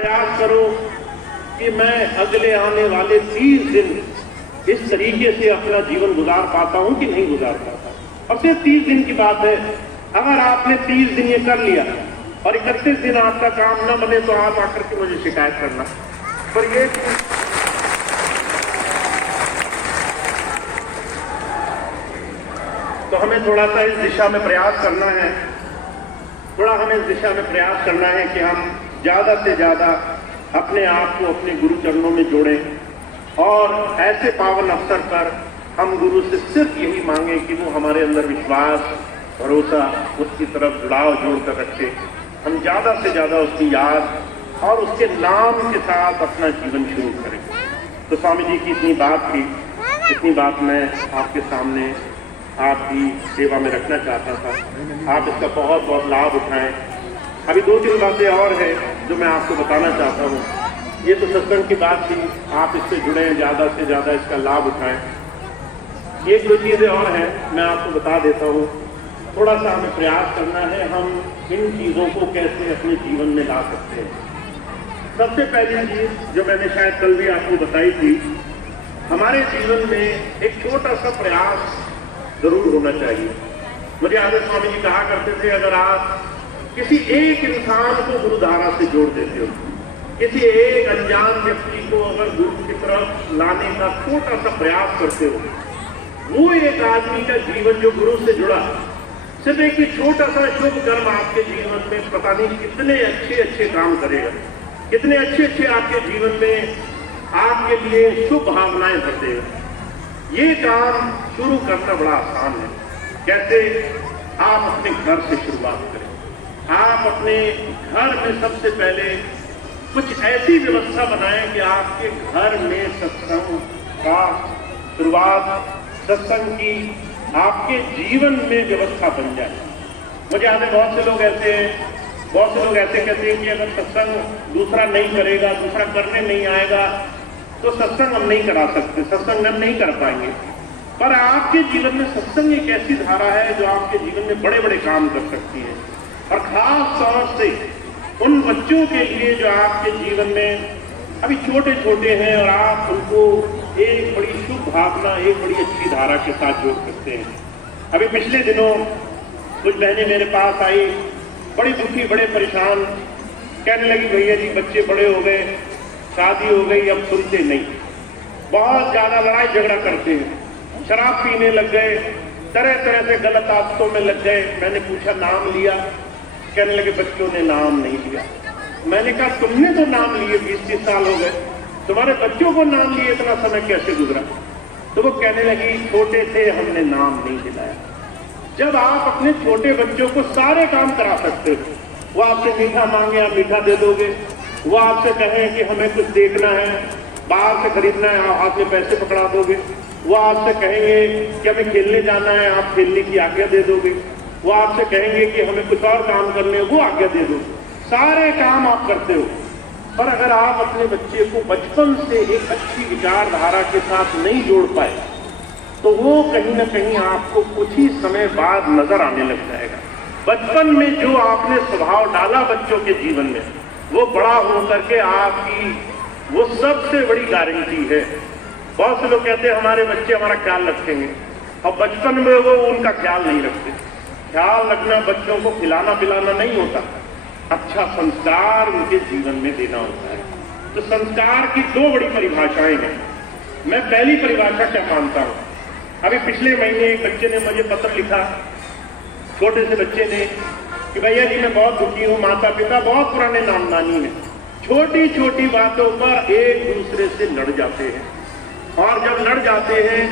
प्रयास करो कि मैं अगले आने वाले 30 दिन इस तरीके से अपना जीवन गुजार पाता हूं कि नहीं गुजार पाता। और सिर्फ 30 दिन की बात है। अगर आपने 30 दिन ये कर लिया और 31 दिन आपका काम न बने तो आप आकर के मुझे शिकायत करना। पर ये तो हमें थोड़ा सा इस दिशा में प्रयास करना है, हमें इस दिशा में प्रयास करना है कि हम ज्यादा से ज्यादा अपने आप को अपने गुरु चरणों में जोड़ें और ऐसे पावन अवसर पर हम गुरु से सिर्फ यही मांगे कि वो हमारे अंदर विश्वास, भरोसा, उसकी तरफ जुड़ाव जोड़कर रखे। हम ज्यादा से ज्यादा उसकी याद और उसके नाम के साथ अपना जीवन शुरू करें। तो स्वामी जी की इतनी बात थी, इतनी बात मैं आपके सामने आपकी सेवा में रखना चाहता था। आप इसका बहुत बहुत लाभ उठाएं। अभी 2-3 बातें और हैं जो मैं आपको बताना चाहता हूँ। ये तो सत्संग की बात थी, आप इससे जुड़ें, ज़्यादा से ज़्यादा इसका लाभ उठाएं। ये 2 चीज़ें और हैं मैं आपको बता देता हूँ। थोड़ा सा हमें प्रयास करना है, हम इन चीज़ों को कैसे अपने जीवन में ला सकते हैं। सबसे पहली चीज़ जो मैंने शायद कल भी आपको बताई थी, हमारे जीवन में एक छोटा सा प्रयास जरूर होना चाहिए। मुझे आदर्श स्वामी जी कहा करते थे, अगर आप किसी एक इंसान को गुरुधारा से जोड़ देते हो, किसी एक अनजान व्यक्ति को अगर गुरु की तरफ लाने का छोटा सा प्रयास करते हो, वो एक आदमी का जीवन जो गुरु से जुड़ा, सिर्फ एक छोटा सा शुभ कर्म आपके जीवन में पता नहीं कितने अच्छे अच्छे काम करेगा, कितने अच्छे अच्छे आपके जीवन में आपके लिए शुभ भावनाएं भर देगा। ये काम शुरू करना बड़ा आसान है। कैसे? आप अपने घर से शुरुआत करें। आप अपने घर में सबसे पहले कुछ ऐसी व्यवस्था बनाएं कि आपके घर में सत्संग का शुरुआत, सत्संग की आपके जीवन में व्यवस्था बन जाए। मुझे याद है बहुत से लोग ऐसे कहते हैं कि अगर सत्संग दूसरा नहीं करेगा, दूसरा करने नहीं आएगा तो सत्संग हम नहीं करा सकते, सत्संग हम नहीं कर पाएंगे। पर आपके जीवन में सत्संग एक ऐसी धारा है जो आपके जीवन में बड़े बड़े काम कर सकती है। और खास तौर से उन बच्चों के लिए जो आपके जीवन में अभी छोटे छोटे हैं और आप उनको एक बड़ी शुभ भावना, एक बड़ी अच्छी धारा के साथ जोड़ सकते हैं। अभी पिछले दिनों कुछ बहनें मेरे पास आई, बड़ी दुखी, बड़े परेशान, कहने लगी भैया जी बच्चे बड़े हो गए, शादी हो गई, अब सुनते नहीं, बहुत ज्यादा लड़ाई झगड़ा करते हैं, शराब पीने लग गए, तरह तरह से गलत आदतों में लग गए। मैंने पूछा नाम लिया, कहने लगे बच्चों ने नाम नहीं लिया। मैंने कहा तुमने तो नाम लिए, 20-30 साल हो गए, तुम्हारे बच्चों को नाम लिए इतना समय कैसे गुजरा? तो वो कहने लगी छोटे थे हमने नाम नहीं दिलाया। जब आप अपने छोटे बच्चों को सारे काम करा सकते हो, वो आपसे मीठा मांगे आप मीठा दे दोगे, वो आपसे कहें कि हमें कुछ देखना है, बाहर से खरीदना है, आप हाथ में पैसे पकड़ा दोगे, वो आपसे कहेंगे कि हमें खेलने जाना है, आप खेलने की आज्ञा दे दोगे, वो आपसे कहेंगे कि हमें कुछ और काम करने है, वो आज्ञा दे दोगे, सारे काम आप करते हो। पर अगर आप अपने बच्चे को बचपन से एक अच्छी विचारधारा के साथ नहीं जोड़ पाए तो वो कहीं ना कहीं आपको कुछ ही समय बाद नजर आने लग जाएगा। बचपन में जो आपने स्वभाव डाला बच्चों के जीवन में, वो बड़ा होकर के आपकी वो सबसे बड़ी गारंटी है। बहुत से लोग कहते हैं हमारे बच्चे हमारा ख्याल रखेंगे, और बचपन में वो उनका ख्याल नहीं रखते। ख्याल रखना बच्चों को खिलाना पिलाना नहीं होता, अच्छा संस्कार उनके जीवन में देना होता है। तो संस्कार की 2 बड़ी परिभाषाएं हैं। मैं पहली परिभाषा क्या मानता हूं, अभी पिछले महीने एक बच्चे ने मुझे पत्र लिखा, छोटे से बच्चे ने, कि भैया जी मैं बहुत दुखी हूँ, माता पिता बहुत पुराने नाम नानी हैं, छोटी छोटी बातों पर एक दूसरे से लड़ जाते हैं, और जब लड़ जाते हैं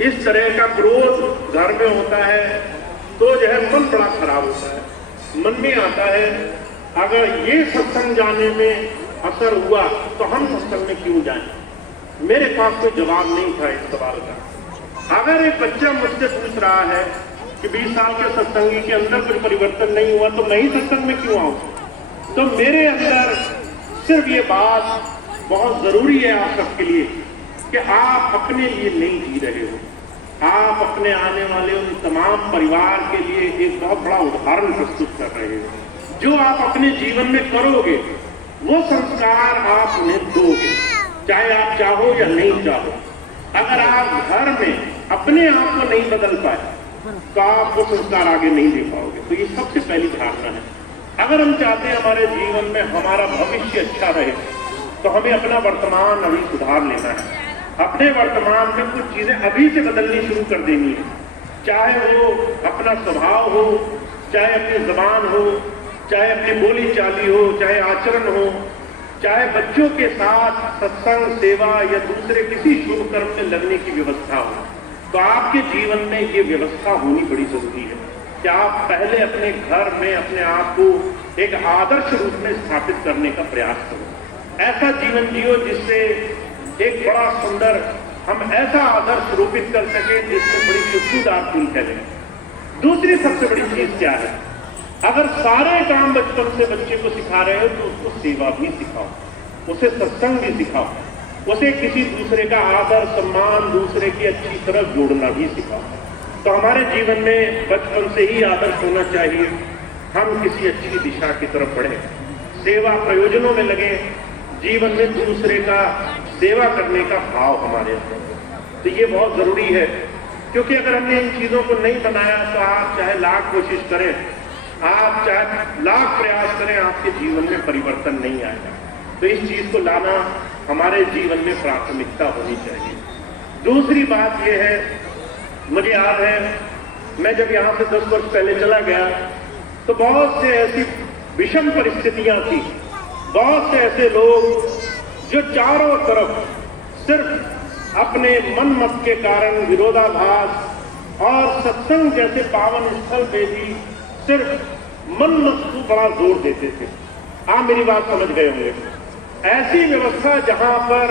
इस तरह का क्रोध घर में होता है तो जो है मन बड़ा खराब होता है। मन में आता है अगर ये सत्संग जाने में असर हुआ तो हम सत्संग में क्यों जाएं? मेरे पास कोई जवाब नहीं था इस सवाल का। अगर एक बच्चा मुझसे पूछ रहा है कि 20 साल के सत्संगी के अंदर कोई परिवर्तन नहीं हुआ तो मैं ही सत्संग में क्यों आऊं? तो मेरे अंदर सिर्फ ये बात बहुत जरूरी है आप सबके लिए कि आप अपने लिए नहीं जी रहे हो, आप अपने आने वाले उन तमाम परिवार के लिए एक बहुत बड़ा उदाहरण प्रस्तुत कर रहे हो। जो आप अपने जीवन में करोगे वो संस्कार आप उन्हें दोगे, चाहे आप चाहो या नहीं चाहो। अगर आप घर में अपने आप को नहीं बदल पाए तो आप वो संस्कार आगे नहीं दे पाओगे। तो ये सबसे पहली धारणा है। अगर हम चाहते हैं हमारे जीवन में हमारा भविष्य अच्छा रहे तो हमें अपना वर्तमान अभी सुधार लेना है। अपने वर्तमान में कुछ चीजें अभी से बदलनी शुरू कर देनी है, चाहे वो अपना स्वभाव हो, चाहे अपनी जबान हो, चाहे अपनी बोली चाली हो, चाहे आचरण हो, चाहे बच्चों के साथ सत्संग, सेवा या दूसरे किसी शुभ कर्म में लगने की व्यवस्था हो। तो आपके जीवन में ये व्यवस्था होनी बड़ी जरूरी है कि आप पहले अपने घर में अपने आप को एक आदर्श रूप में स्थापित करने का प्रयास करो। ऐसा जीवन जियो जिससे एक बड़ा सुंदर हम ऐसा आदर्श रूपित कर सके जिससे बड़ी खुशबूदार फूल फैले। दूसरी सबसे बड़ी चीज क्या है? अगर सारे काम बचपन से बच्चे को सिखा रहे हो तो उसको सेवा भी सिखाओ, उसे सत्संग भी सिखाओ, उसे किसी दूसरे का आदर सम्मान, दूसरे की अच्छी तरफ जोड़ना भी सिखाओ। तो हमारे जीवन में बचपन से ही आदर्श होना चाहिए, हम किसी अच्छी दिशा की तरफ बढ़े, सेवा प्रयोजनों में लगे, जीवन में दूसरे का सेवा करने का भाव हमारे अंदर। तो ये बहुत जरूरी है, क्योंकि अगर हमने इन चीजों को नहीं बनाया तो आप चाहे लाख कोशिश करें, आप चाहे लाख प्रयास करें, आपके जीवन में परिवर्तन नहीं आएगा। तो इस चीज को लाना हमारे जीवन में प्राथमिकता होनी चाहिए। दूसरी बात यह है, मुझे याद है मैं जब यहां से 10 वर्ष पहले चला गया तो बहुत से ऐसी विषम परिस्थितियां थी, बहुत से ऐसे लोग जो चारों तरफ सिर्फ अपने मन मत के कारण विरोधाभास और सत्संग जैसे पावन स्थल पे भी सिर्फ मन मत को बड़ा जोर देते थे। आप मेरी बात समझ गए होंगे। ऐसी व्यवस्था जहां पर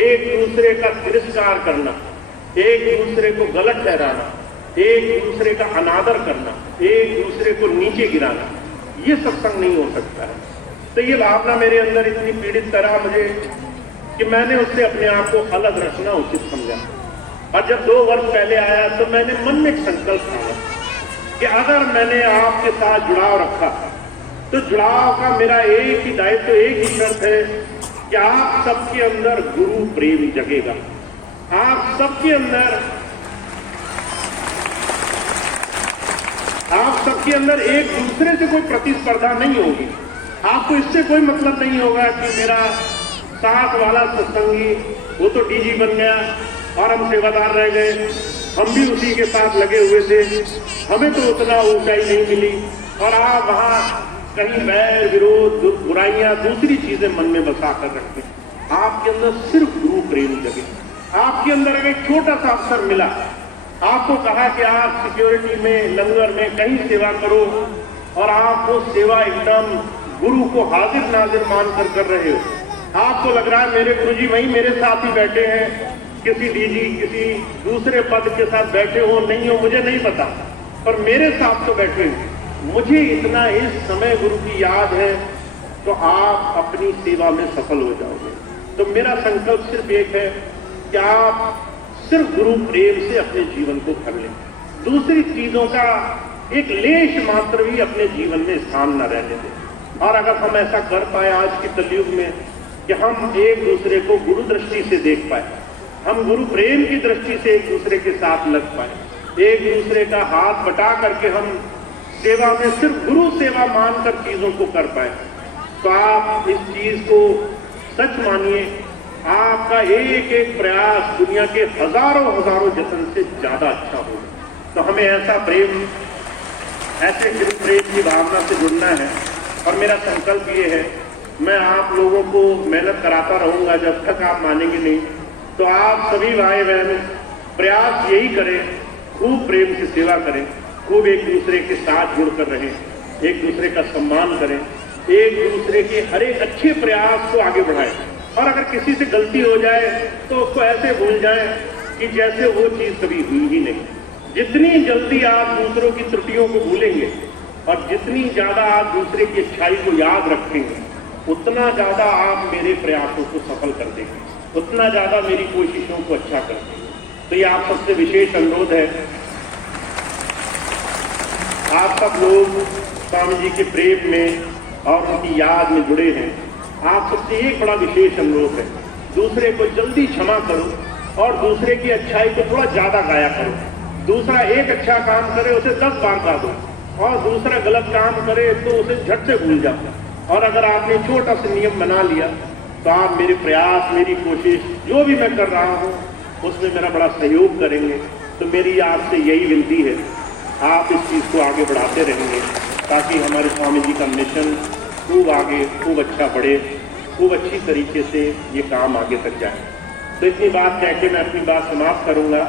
एक दूसरे का तिरस्कार करना, एक दूसरे को गलत ठहराना, एक दूसरे का अनादर करना, एक दूसरे को नीचे गिराना, ये सत्संग नहीं हो सकता है। तो ये भावना मेरे अंदर इतनी पीड़ित करा मुझे कि मैंने उससे अपने आप को अलग रखना उचित समझा। और जब 2 वर्ष पहले आया तो मैंने मन में एक संकल्प किया कि अगर मैंने आपके साथ जुड़ाव रखा तो जुड़ाव का मेरा एक ही दायित्व, एक ही शर्त है कि आप सबके अंदर गुरु प्रेम जगेगा। आप सबके अंदर एक दूसरे से कोई प्रतिस्पर्धा नहीं होगी। आपको इससे कोई मतलब नहीं होगा कि मेरा साथ वाला सत्संगी वो तो डीजी बन गया और हम सेवादार रह गए, हम भी उसी के साथ लगे हुए थे, हमें तो उतना ऊंचाई नहीं मिली, और आप वहां कहीं बैर विरोध बुराइयां दूसरी चीजें मन में बसा कर रखते। आपके अंदर सिर्फ गुरु प्रेम जगे। आपके अंदर अगर एक छोटा सा अवसर मिला, आपको कहा कि आप सिक्योरिटी में, लंगर में कहीं सेवा करो, और आप वो सेवा एकदम गुरु को हाजिर नाजिर मानकर कर रहे हो, आपको लग रहा है मेरे गुरुजी वहीं मेरे साथ ही बैठे हैं, किसी डीजी किसी दूसरे पद के साथ बैठे हो नहीं हो मुझे नहीं पता, पर मेरे साथ तो बैठे हैं, मुझे इतना इस समय गुरु की याद है, तो आप अपनी सेवा में सफल हो जाओगे। तो मेरा संकल्प सिर्फ एक है कि आप सिर्फ गुरु प्रेम से अपने जीवन को भर लें, दूसरी चीजों का एक लेश मात्र भी अपने जीवन में स्थान न रहने दें। और अगर हम ऐसा कर पाए आज के कलयुग में कि हम एक दूसरे को गुरु दृष्टि से देख पाए, हम गुरु प्रेम की दृष्टि से एक दूसरे के साथ लग पाए, एक दूसरे का हाथ बटा करके हम सेवा में सिर्फ गुरु सेवा मानकर चीजों को कर पाए, तो आप इस चीज को सच मानिए, आपका एक एक प्रयास दुनिया के हजारों हजारों जतन से ज्यादा अच्छा होगा। तो हमें ऐसा प्रेम, ऐसे गुरु प्रेम की भावना से जुड़ना है। और मेरा संकल्प ये है, मैं आप लोगों को मेहनत कराता रहूंगा जब तक आप मानेंगे नहीं। तो आप सभी भाई बहन प्रयास यही करें, खूब प्रेम से सेवा करें, खूब एक दूसरे के साथ जुड़कर रहें, एक दूसरे का सम्मान करें, एक दूसरे के हर एक अच्छे प्रयास को आगे बढ़ाएं। और अगर किसी से गलती हो जाए तो उसको ऐसे भूल जाएं कि जैसे वो चीज कभी हुई ही नहीं। जितनी जल्दी आप दूसरों की त्रुटियों को भूलेंगे और जितनी ज्यादा आप दूसरे की अच्छाई को याद रखेंगे, उतना ज्यादा आप मेरे प्रयासों को सफल कर देंगे, उतना ज्यादा मेरी कोशिशों को अच्छा कर देंगे। तो ये आप सबसे विशेष अनुरोध है, आप सब लोग स्वामी जी के प्रेम में और उनकी याद में जुड़े हैं, आप सबसे एक बड़ा विशेष अनुरोध है, दूसरे को जल्दी क्षमा करो और दूसरे की अच्छाई को थोड़ा ज्यादा गाया करो। दूसरा एक अच्छा काम करे उसे 10 बार गा दो, और दूसरा गलत काम करे तो उसे झट से भूल जाओ। और अगर आपने छोटा सा नियम बना लिया तो आप मेरे प्रयास, मेरी कोशिश जो भी मैं कर रहा हूं उसमें मेरा बड़ा सहयोग करेंगे। तो मेरी आपसे यही विनती है, आप इस चीज को आगे बढ़ाते रहेंगे ताकि हमारे स्वामी जी का मिशन खूब आगे, खूब अच्छा बढ़े, खूब अच्छी तरीके से ये काम आगे तक जाए। तो इतनी बात कह के मैं अपनी बात समाप्त करूंगा।